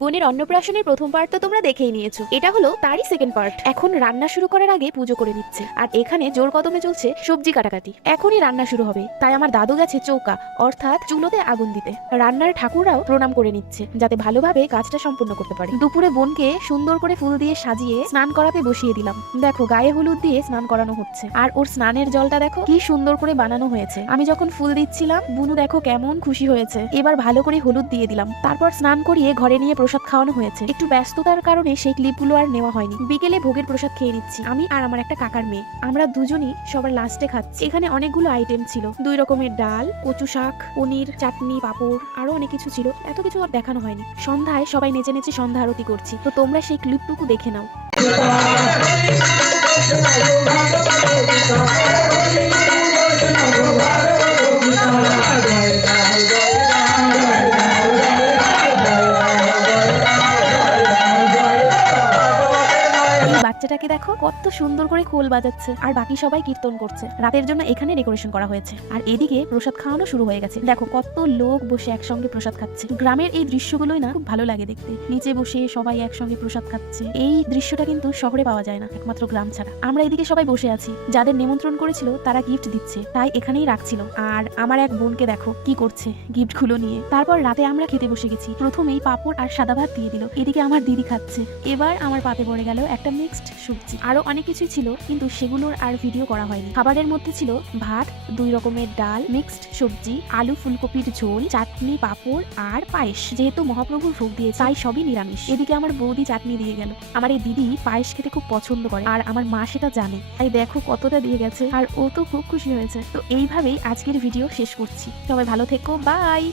বোনের অন্নপ্রাশনের প্রথম পার্ট তো তোমরা দেখেই নিয়েছো, এটা হলো তারই সেকেন্ড পার্ট। এখন রান্না শুরু করার আগে পুজো করে নিচ্ছে, আর এখানে জোর কদমে চলছে সবজি কাটাকাটি। এখনই রান্না শুরু হবে, তাই আমার দাদু গেছে চৌকা অর্থাৎ চুলোতে আগুন দিতে। রান্নার ঠাকুররাও প্রণাম করে নিচ্ছে যাতে ভালোভাবে কাজটা সম্পূর্ণ করতে পারে। দুপুরে বোনকে সুন্দর করে ফুল দিয়ে সাজিয়ে স্নান করাতে বসিয়ে দিলাম। দেখো গায়ে হলুদ দিয়ে স্নান করানো হচ্ছে, আর ওর স্নানের জলটা দেখো কি সুন্দর করে বানানো হয়েছে। আমি যখন ফুল দিচ্ছিলাম বুনু দেখো কেমন খুশি হয়েছে। এবার ভালো করে হলুদ দিয়ে দিলাম, তারপর স্নান করিয়ে ঘরে নিয়ে প্রসাদ খাওয়ানো হয়েছে। একটু ব্যস্ততার কারণে সেই ক্লিপগুলো আর নেওয়া হয়নি। বিকেলে ভোগের প্রসাদ খেয়ে নিচ্ছি আমি আর আমার একটা কাকার মেয়ে। আমরা দুজনই সবার লাস্টে খাচ্ছি। এখানে অনেকগুলো আইটেম ছিল, 2 রকমের ডাল, কচু শাক, পনির, চাটনি, পাঁপড়, আরো অনেক কিছু ছিল। এত কিছু আর দেখানো হয়নি। সন্ধ্যায় সবাই নেচে নেচে সন্ধ্যা আরতি করছি, তো তোমরা সেই ক্লিপটুকু দেখে নাও। বাচ্চাটাকে দেখো কত সুন্দর করে খোল বাজাচ্ছে, আর বাকি সবাই কীর্তন করছে। রাতের জন্য এখানে ডেকোরেশন করা হয়েছে, আর এদিকে প্রসাদ খাওয়ানো শুরু হয়ে গেছে। দেখো কত লোক বসে একসঙ্গে প্রসাদ খাচ্ছে। গ্রামের এই দৃশ্যগুলোই না খুব ভালো লাগে দেখতে। নিচে বসে সবাই একসঙ্গে প্রসাদ খাচ্ছে, এই দৃশ্যটা কিন্তু শহরে পাওয়া যায় না, একমাত্র গ্রাম ছাড়া। আমরা এদিকে সবাই বসে আছি, যাদের নিমন্ত্রণ করেছিল তারা গিফট দিচ্ছে, তাই এখানেই রাখছিল। আর আমার এক বোনকে দেখো কি করছে গিফটগুলো নিয়ে। তারপর রাতে আমরা খেতে বসে গেছি। প্রথমেই পাঁপড় আর সাদা ভাত দিয়ে দিল, এদিকে আমার দিদি খাচ্ছে। এবার আমার পাতে পড়ে গেল একটা মিক্সড সবজি। আরো অনেক কিছুই ছিল কিন্তু সেগুলোর আর ভিডিও করা হয়নি। খাবারের মধ্যে ছিল ভাত, 2 রকমের ডাল, মিক্সড সবজি, আলু ফুলকপির ঝোল, চাটনি, পাঁপড় আর পায়েস। যেহেতু মহাপ্রভুর ভোগ দিয়েছে তাই সবই নিরামিষ। এদিকে আমার বৌদি চাটনি দিয়ে গেল। আমার এই দিদি পায়েস খেতে খুব পছন্দ করে, আর আমার মা সেটা জানে, তাই দেখো কতটা দিয়ে গেছে, আর ও তো খুব খুশি হয়েছে। তো এইভাবেই আজকের ভিডিও শেষ করছি। সবাই ভালো থেকো, বাই।